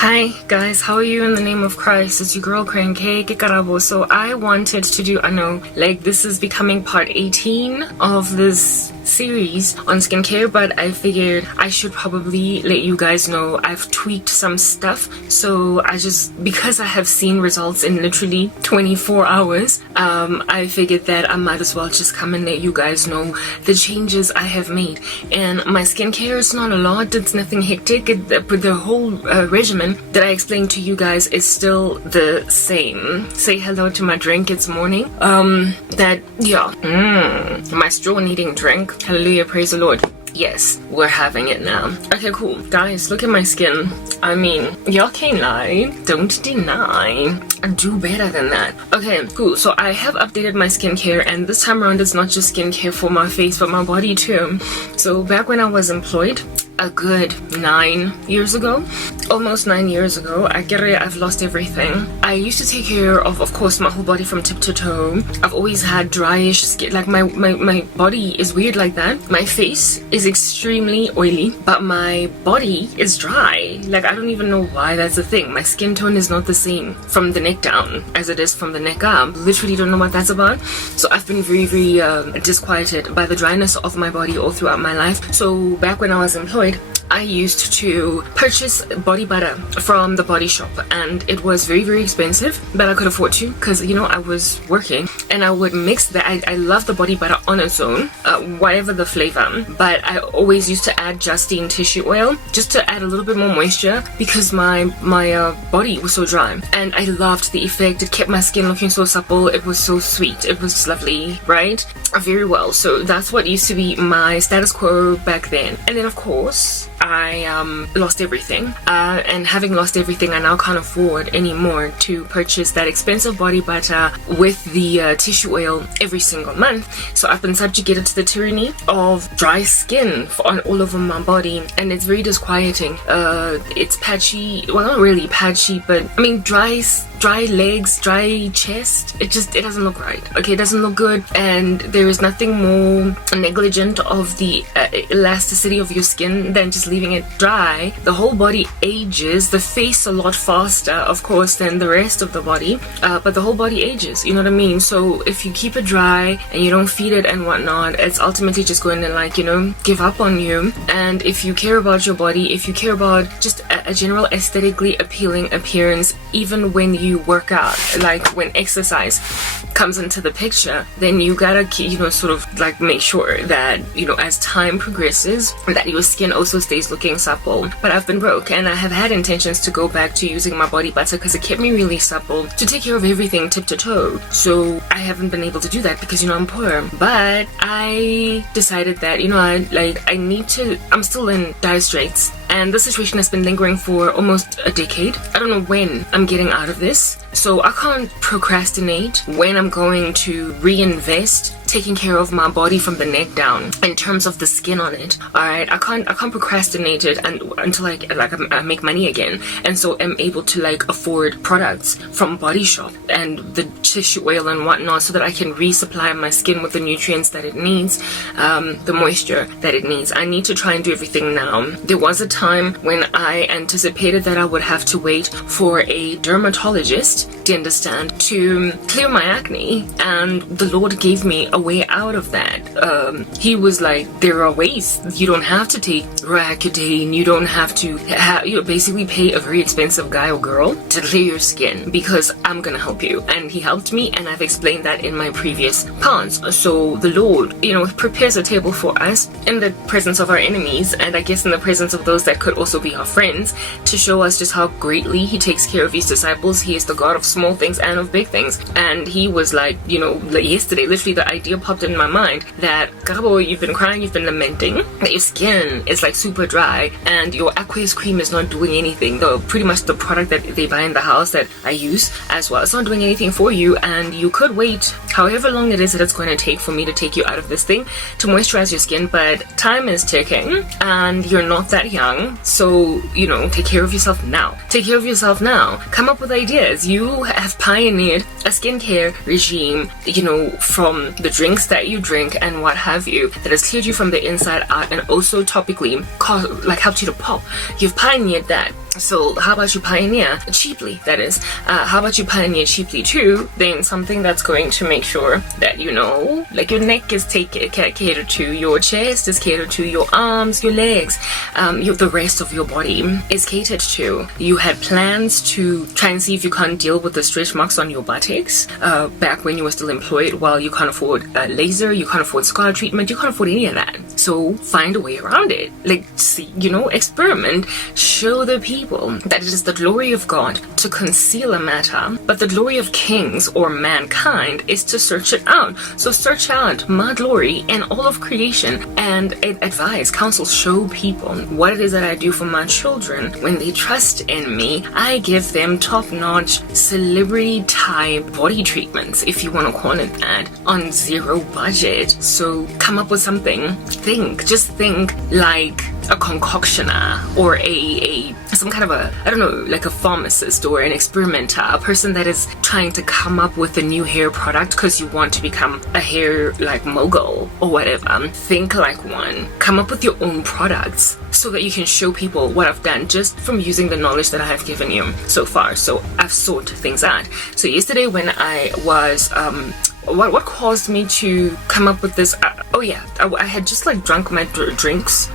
Hi guys, how are you in the name of Christ? It's your girl Cranky Kekarabo. So I wanted to do, I know, like this is becoming part 18 of this series on skincare, but I figured I should probably let you guys know I've tweaked some stuff. So because I have seen results in literally 24 hours, I figured that I might as well just come and let you guys know the changes I have made. And my skincare is not a lot, it's nothing hectic, the whole regimen that I explained to you guys is still the same. Say hello to my drink, it's morning. My straw kneading drink. Hallelujah, praise the Lord. Yes, we're having it now. Okay, cool. Guys, look at my skin. I mean, y'all can't lie. Don't deny. I do better than that. Okay, cool. So I have updated my skincare, and this time around it's not just skincare for my face, but my body too. So back when I was employed, a good 9 years ago, almost 9 years ago, I've lost everything. I used to take care of course, my whole body from tip to toe. I've always had dryish skin, like my body is weird like that. My face is extremely oily, but my body is dry. Like, I don't even know why that's a thing. My skin tone is not the same from the neck down as it is from the neck up. Literally don't know what that's about. So I've been very, very disquieted by the dryness of my body all throughout my life. So back when I was employed, I used to purchase body butter from the Body Shop, and it was very, very expensive, but I could afford to because, you know, I was working, and I would mix that. I love the body butter on its own, whatever the flavor, but I always used to add Justine tissue oil just to add a little bit more moisture because my body was so dry, and I loved the effect. It kept my skin looking so supple. It was so sweet. It was lovely, right? Very well. So that's what used to be my status quo back then. And then of course I lost everything, and having lost everything, I now can't afford anymore to purchase that expensive body butter with the tissue oil every single month. So I've been subjugated to the tyranny of dry skin on all over my body, and it's very disquieting. It's patchy, well, not really patchy, but I mean dry legs, dry chest. It doesn't look right. Okay, it doesn't look good, and there is nothing more negligent of the elasticity of your skin than just leaving it dry. The whole body ages, the face a lot faster, of course, than the rest of the body, but the whole body ages, you know what I mean? So if you keep it dry and you don't feed it and whatnot, it's ultimately just going to, like, you know, give up on you. And if you care about your body, if you care about just a general aesthetically appealing appearance, even when you work out, like when exercise comes into the picture, then you gotta, you know, sort of like make sure that, you know, as time progresses, that your skin also stays looking supple. But I've been broke, and I have had intentions to go back to using my body butter because it kept me really supple to take care of everything tip to toe. So I haven't been able to do that because, you know, I'm poor. But I decided that, you know, I'm still in dire straits, and the situation has been lingering for almost a decade. I don't know when I'm getting out of this, so I can't procrastinate when I'm going to reinvest taking care of my body from the neck down in terms of the skin on it. Alright, I can't procrastinate it until I make money again, and so I'm able to like afford products from Body Shop and the tissue oil and whatnot, so that I can resupply my skin with the nutrients that it needs, the moisture that it needs. I need to try and do everything now. There was a time when I anticipated that I would have to wait for a dermatologist, do you understand, to clear my acne, and the Lord gave me a way out of that. He was like, there are ways. You don't have to take Roaccutane. You don't have to basically pay a very expensive guy or girl to clear your skin, because I'm gonna help you. And he helped me, and I've explained that in my previous parts. So the Lord, you know, prepares a table for us in the presence of our enemies, and I guess in the presence of those that could also be our friends, to show us just how greatly he takes care of his disciples. He is the God of small things and of big things. And he was like, you know, like yesterday, literally the idea popped in my mind that, Gabo, you've been crying, you've been lamenting that your skin is like super dry and your aqueous cream is not doing anything. Though pretty much the product that they buy in the house that I use as well, it's not doing anything for you, and you could wait however long it is that it's going to take for me to take you out of this thing to moisturize your skin, but time is ticking and you're not that young, so, you know, take care of yourself now. Take care of yourself now. Come up with ideas. You have pioneered a skincare regime, you know, from the drinks that you drink and what have you, that has cleared you from the inside out, and also topically like helped you to pop. You've pioneered that. So how about you pioneer cheaply, that is. How about you pioneer cheaply too, then something that's going to make sure that, you know, like your neck is catered to, your chest is catered to, your arms, your legs, the rest of your body is catered to. You had plans to try and see if you can't deal with the stretch marks on your buttocks back when you were still employed. Well, you can't afford laser, you can't afford scar treatment, you can't afford any of that. So find a way around it. Like, see, you know, experiment, show the people that it is the glory of God to conceal a matter, but the glory of kings or mankind is to search it out. So search out my glory and all of creation and advise, counsel, show people what it is that I do for my children. When they trust in me, I give them top-notch celebrity type body treatments, if you want to call it that, on zero budget. So come up with something. Just think like a concoctioner or some kind of a, I don't know, like a pharmacist or an experimenter, a person that is trying to come up with a new hair product because you want to become a hair like mogul or whatever. Think like one. Come up with your own products so that you can show people what I've done just from using the knowledge that I have given you so far. So I've sought things out. So yesterday when I was what caused me to come up with this, I had just like drunk my drinks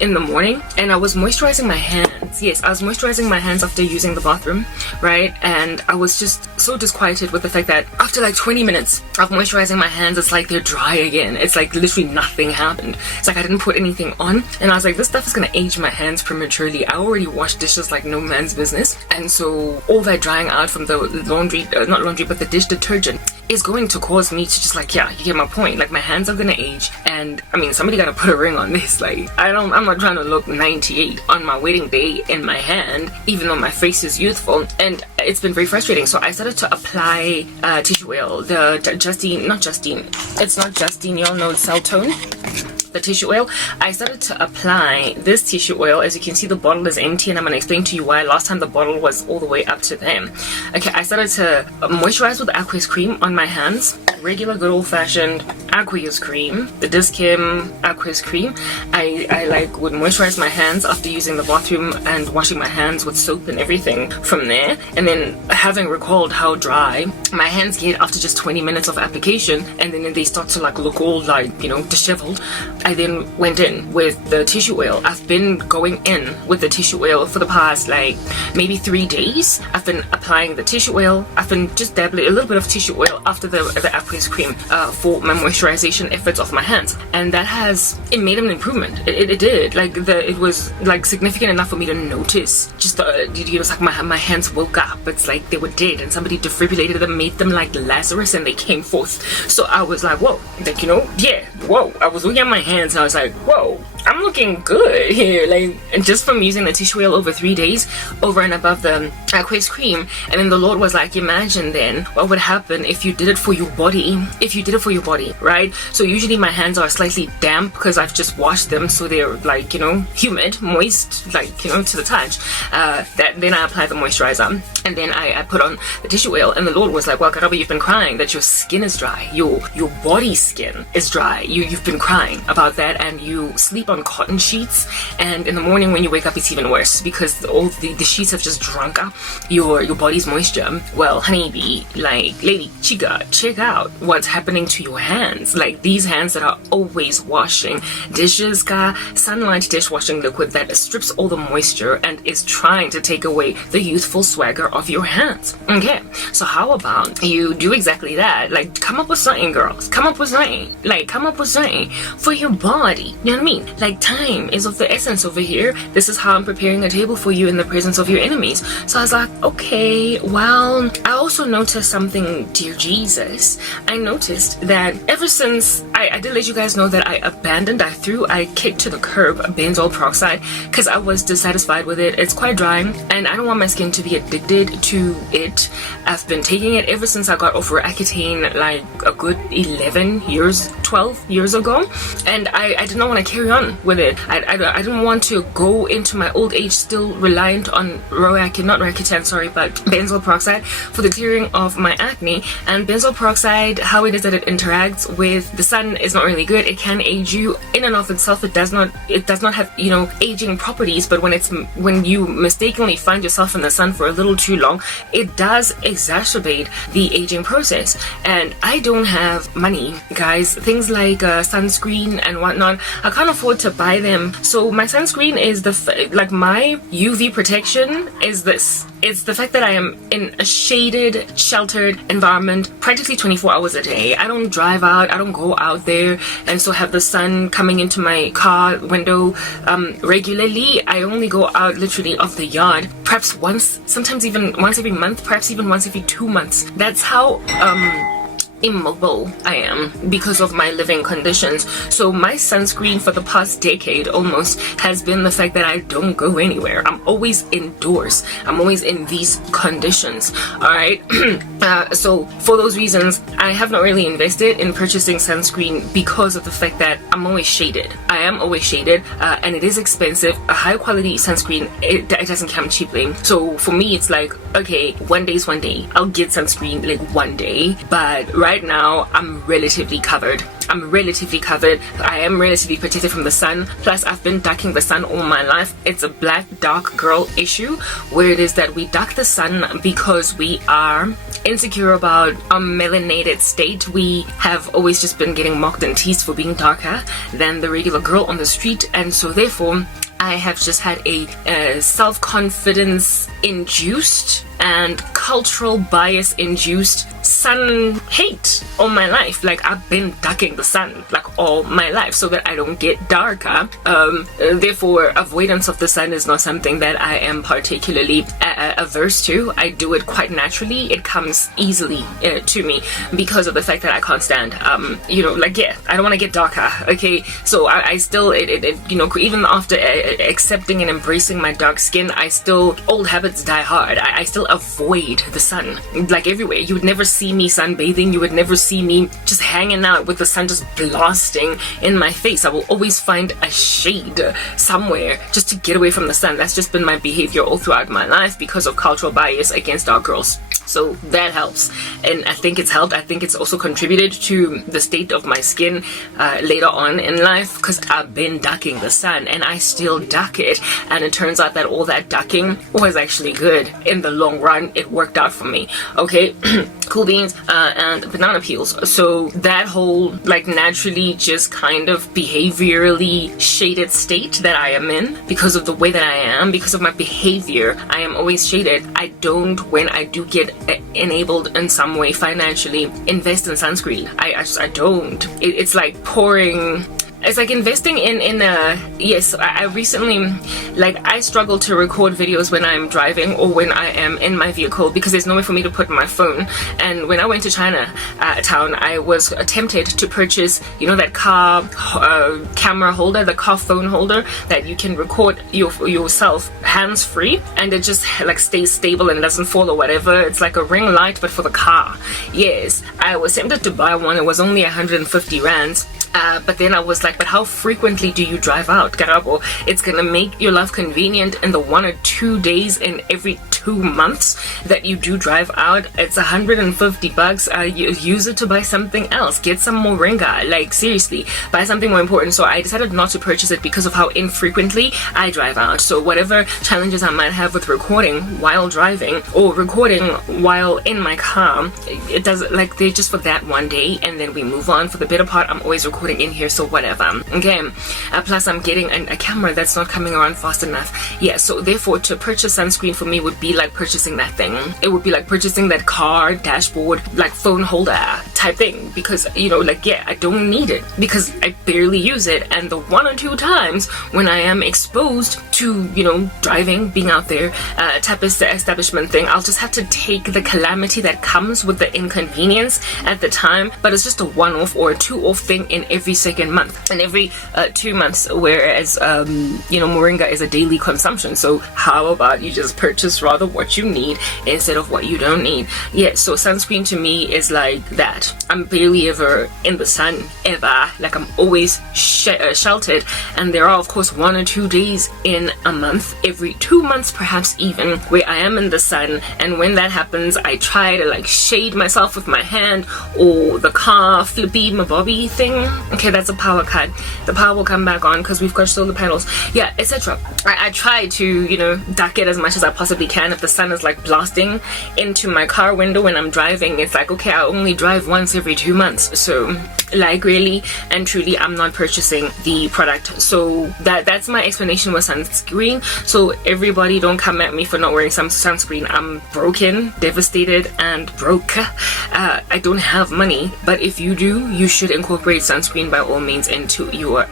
in the morning, and I was moisturizing my hands. Yes, I was moisturizing my hands after using the bathroom, right? And I was just so disquieted with the fact that after like 20 minutes of moisturizing my hands, it's like they're dry again. It's like literally nothing happened. It's like I didn't put anything on, and I was like, this stuff is gonna age my hands prematurely. I already washed dishes like no man's business, and so all that drying out from the laundry, not laundry, but the dish detergent is going to cause me to just like, yeah, you get my point. Like my hands are gonna age, and I mean, somebody gotta put a ring on this. Like I'm not trying to look 98 on my wedding day in my hand, even though my face is youthful, and it's been very frustrating. So I started to apply tissue oil, it's not Justine, y'all know it's Celtone, the tissue oil. I started to apply this tissue oil. As you can see, the bottle is empty, and I'm going to explain to you why. Last time the bottle was all the way up to there. Okay, I started to moisturize with aqueous cream on my hands. Regular good old-fashioned aqueous cream, the Dischem aqueous cream. I like would moisturize my hands after using the bathroom and washing my hands with soap and everything from there. And then having recalled how dry my hands get after just 20 minutes of application, and then they start to like look all like, you know, disheveled, I then went in with the tissue oil. I've been going in with the tissue oil for the past like maybe 3 days. I've been applying the tissue oil. I've been just dabbling a little bit of tissue oil after the aqueous cream for my moisturization efforts of my hands, and it made an improvement. It did. Like it was like significant enough for me to notice. Just it was like my hands woke up. It's like they were dead, and somebody defibrillated them, made them like Lazarus, and they came forth. So I was like, whoa, like, you know, yeah, whoa. I was looking at my hands, and I was like, whoa, I'm looking good here. Like, and just from using the tissue oil over 3 days, over and above the aqueous cream. And then the Lord was like, imagine then what would happen if you did it for your body. Right? So usually my hands are slightly damp because I've just washed them, so they're like, you know, humid, moist, like, you know, to the touch. Then I apply the moisturizer, and then I put on the tissue oil, and the Lord was like, well, Karaba, you've been crying that your skin is dry. Your body skin is dry. You've been crying about that, and you sleep on cotton sheets, and in the morning when you wake up it's even worse because all the sheets have just drunk up your body's moisture. Well, honeybee, like, lady, chica, check out what's happening to your hands. Like these hands that are always washing dishes, sunlight dishwashing liquid that strips all the moisture and is trying to take away the youthful swagger of your hands. Okay, so how about you do exactly that? Like, come up with something, girls. Come up with something. Like, come up with something for your body. You know what I mean? Like, time is of the essence over here. This is how I'm preparing a table for you in the presence of your enemies. So I was like, okay, well, I also noticed something, dear Jesus. I noticed that ever since I did let you guys know that I kicked to the curb benzoyl peroxide because I was dissatisfied with it. It's quite dry, and I don't want my skin to be addicted to it. I've been taking it ever since I got over Accutane like a good 12 years ago, and and I did not want to carry on with it. I didn't want to go into my old age still reliant on Roaccutane, but benzoyl peroxide for the clearing of my acne. And benzoyl peroxide, how it is that it interacts with the sun is not really good. It can age you in and of itself. It does not have, you know, aging properties, but when you mistakenly find yourself in the sun for a little too long, it does exacerbate the aging process. And I don't have money, guys. Things like sunscreen and whatnot, I can't afford to buy them. So my sunscreen is my UV protection is this. It's the fact that I am in a shaded, sheltered environment practically 24 hours a day. I don't drive out, I don't go out there and so have the sun coming into my car window regularly. I only go out literally of the yard perhaps once, sometimes even once every month, perhaps even once every 2 months. That's how immobile I am because of my living conditions. So my sunscreen for the past decade almost has been the fact that I don't go anywhere. I'm always indoors. I'm always in these conditions. Alright. So for those reasons, I have not really invested in purchasing sunscreen because of the fact that I'm always shaded. I am always shaded, and it is expensive. A high quality sunscreen, it doesn't come cheaply. So for me, it's like, okay, one day is one day. I'll get sunscreen like one day, but right now I'm relatively covered. I am relatively protected from the sun. Plus, I've been ducking the sun all my life. It's a black dark girl issue where it is that we duck the sun because we are insecure about our melanated state. We have always just been getting mocked and teased for being darker than the regular girl on the street, and so therefore I have just had a self-confidence induced and cultural bias induced sun hate all my life. Like, I've been ducking the sun like all my life so that I don't get darker. Therefore, avoidance of the sun is not something that I am particularly averse to. I do it quite naturally. It comes easily to me because of the fact that I can't stand, I don't want to get darker. Okay, so I still, even after accepting and embracing my dark skin, old habits die hard. I still avoid the sun, like everywhere. You would never see me sunbathing. You would never see me just hanging out with the sun just blasting in my face. I will always find a shade somewhere just to get away from the sun. That's just been my behavior all throughout my life because of cultural bias against our girls. So that helps, and I think it's helped. I think it's also contributed to the state of my skin later on in life because I've been ducking the sun and I still duck it, and it turns out that all that ducking was actually good. In the long run, it worked out for me. Okay, cool beans and banana peels. So that whole naturally just kind of behaviorally shaded state that I am in because of the way that I am, because of my behavior, I am always shaded. I don't, when I do get enabled in some way financially, invest in sunscreen. I don't. It's like pouring. It's like investing in yes, I recently, I struggle to record videos when I'm driving or when I am in my vehicle because there's nowhere for me to put my phone. And when I went to Chinatown, I was tempted to purchase, that car camera holder, the car phone holder that you can record yourself hands-free, and it just stays stable and doesn't fall or whatever. It's like a ring light but for the car. Yes, I was tempted to buy one. It was only 150 rands. But then I was like, but how frequently do you drive out, Karabo? It's gonna make your life convenient in the 1 or 2 days in every 2 months that you do drive out. It's $150. You use it to buy something else. Get some moringa. Seriously, buy something more important. So I decided not to purchase it because of how infrequently I drive out. So whatever challenges I might have with recording while driving or recording while in my car, it does they're just for that one day, and then we move on. For the better part, I'm always recording in here, so whatever. Okay, plus I'm getting a camera that's not coming around fast enough. Yeah, so therefore to purchase sunscreen for me would be like purchasing that thing. It would be like purchasing that car dashboard phone holder type thing, because I don't need it because I barely use it, and the 1 or 2 times when I am exposed to driving, being out there, type of establishment thing, I'll just have to take the calamity that comes with the inconvenience at the time, but it's just a one-off or a two-off thing in every second month and every 2 months, whereas moringa is a daily consumption. So how about you just purchase rather what you need instead of what you don't need? Yeah, so sunscreen to me is like that. out. I'm barely ever in the sun, ever. Like, I'm always sheltered, and there are of course 1 or 2 days in a month, every 2 months perhaps even, where I am in the sun. And when that happens, I try to like shade myself with my hand or the car flippy mabobby thing. Okay, that's a power cut. The power will come back on because we've got solar panels, yeah, etc. I try to, you know, duck it as much as I possibly can. If the sun is like blasting into my car window when I'm driving, it's like, okay, I only drive once every 2 months, so like really and truly I'm not purchasing the product. So that's my explanation with sunscreen. So everybody don't come at me for not wearing some sunscreen. I'm broken, devastated, and broke. I don't have money, but if you do, you should incorporate sunscreen by all means into your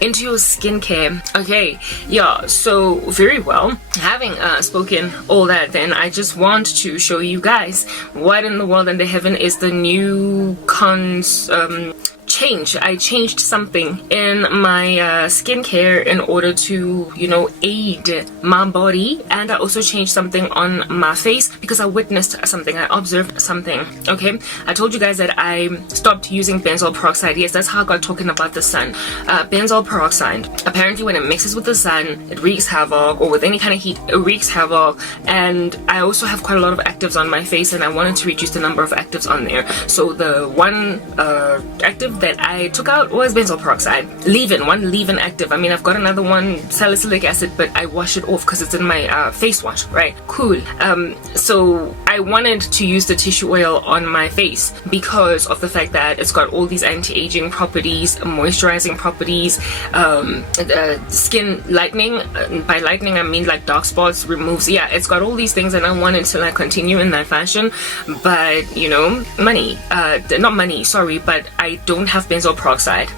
skincare. Okay, yeah, so very well, having spoken all that, then I just want to show you guys what in the world under heaven is the new change. I changed something in my skincare in order to, you know, aid my body, and I also changed something on my face because I witnessed something, I observed something. Okay, I told you guys that I stopped using benzoyl peroxide. Yes, that's how I got talking about the sun. Benzoyl peroxide, apparently when it mixes with the sun, it wreaks havoc, or with any kind of heat, it wreaks havoc. And I also have quite a lot of actives on my face, and I wanted to reduce the number of actives on there. So the one active that I took out was benzoyl peroxide. One leave-in active. I mean, I've got another one, salicylic acid, but I wash it off because it's in my face wash, right? Cool. So I wanted to use the tissue oil on my face because of the fact that it's got all these anti-aging properties, moisturizing properties, skin lightening. By lightening, I mean like dark spots, removes. Yeah, it's got all these things, and I wanted to like continue in that fashion. But you know, not money, sorry, but I don't have benzoyl peroxide.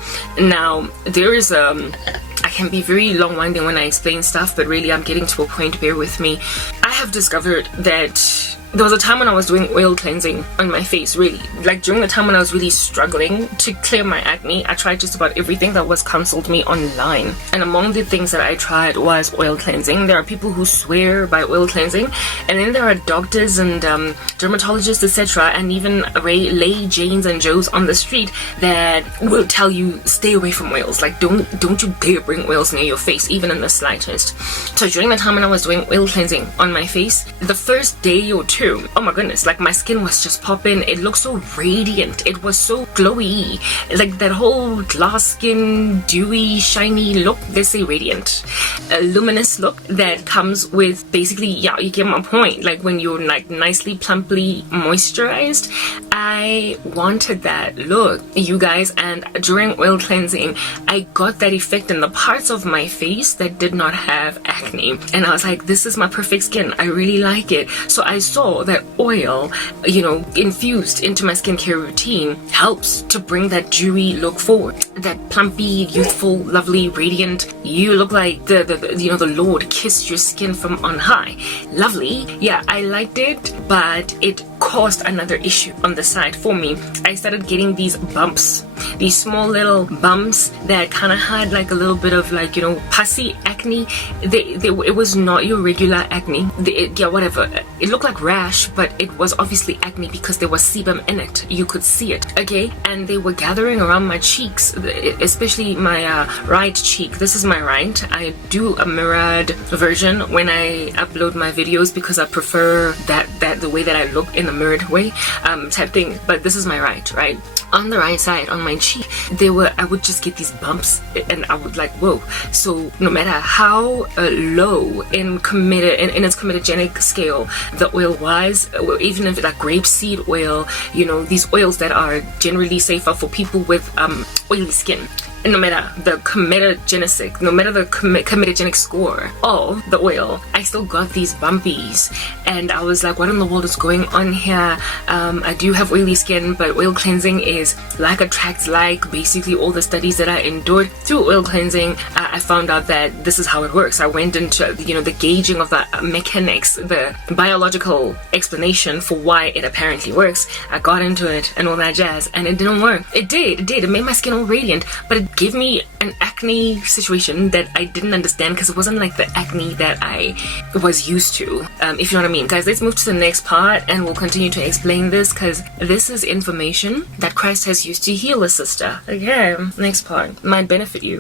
Now there is I can be very long-winded when I explain stuff, but really I'm getting to a point, bear with me. I have discovered that there was a time when I was doing oil cleansing on my face, really. Like during the time when I was really struggling to clear my acne, I tried just about everything that was counseled me online. And among the things that I tried was oil cleansing. There are people who swear by oil cleansing, and then there are doctors and dermatologists, etc., and even lay Janes and Joes on the street that will tell you stay away from oils. Like don't you dare bring oils near your face, even in the slightest. So during the time when I was doing oil cleansing on my face, the first day or two, oh my goodness, like my skin was just popping. It looked so radiant, it was so glowy, like that whole glass skin, dewy, shiny look. Let's say radiant, a luminous look that comes with basically, yeah, you get my point, like when you're like nicely plumply moisturized. I wanted that look, you guys, and during oil cleansing I got that effect in the parts of my face that did not have acne, and I was like, this is my perfect skin, I really like it. So I saw that oil, you know, infused into my skincare routine helps to bring that dewy look forward, that plumpy, youthful, lovely, radiant. You look like the Lord kissed your skin from on high. Lovely. Yeah, I liked it, but it caused another issue on the side for me. I started getting these bumps, these small little bumps that kind of had like a little bit of like, you know, pussy acne. It was not your regular acne. Whatever. It looked like rash, but it was obviously acne because there was sebum in it. You could see it, okay? And they were gathering around my cheeks, especially my right cheek. This is my right. I do a mirrored version when I upload my videos because I prefer that the way that I look in a mirrored way, type thing. But this is my right? On the right side, on my cheek, I would just get these bumps, and I would like, whoa. So no matter how low in its comedogenic scale the oil was, even if it's like grapeseed oil, you know, these oils that are generally safer for people with oily skin. And no matter the comedogenic score of the oil, I still got these bumpies, and I was like, what in the world is going on here? I do have oily skin, but oil cleansing is like attracts like. Basically all the studies that I endured through oil cleansing, I I found out that this is how it works. I went into, the gauging of the mechanics, the biological explanation for why it apparently works. I got into it and all that jazz, and it didn't work. It did. It made my skin all radiant, but it gave me an acne situation that I didn't understand because it wasn't like the acne that I was used to, if you know what I mean. Guys, let's move to the next part and we'll continue to explain this, because this is information that Christ has used to heal a sister. Okay, next part might benefit you.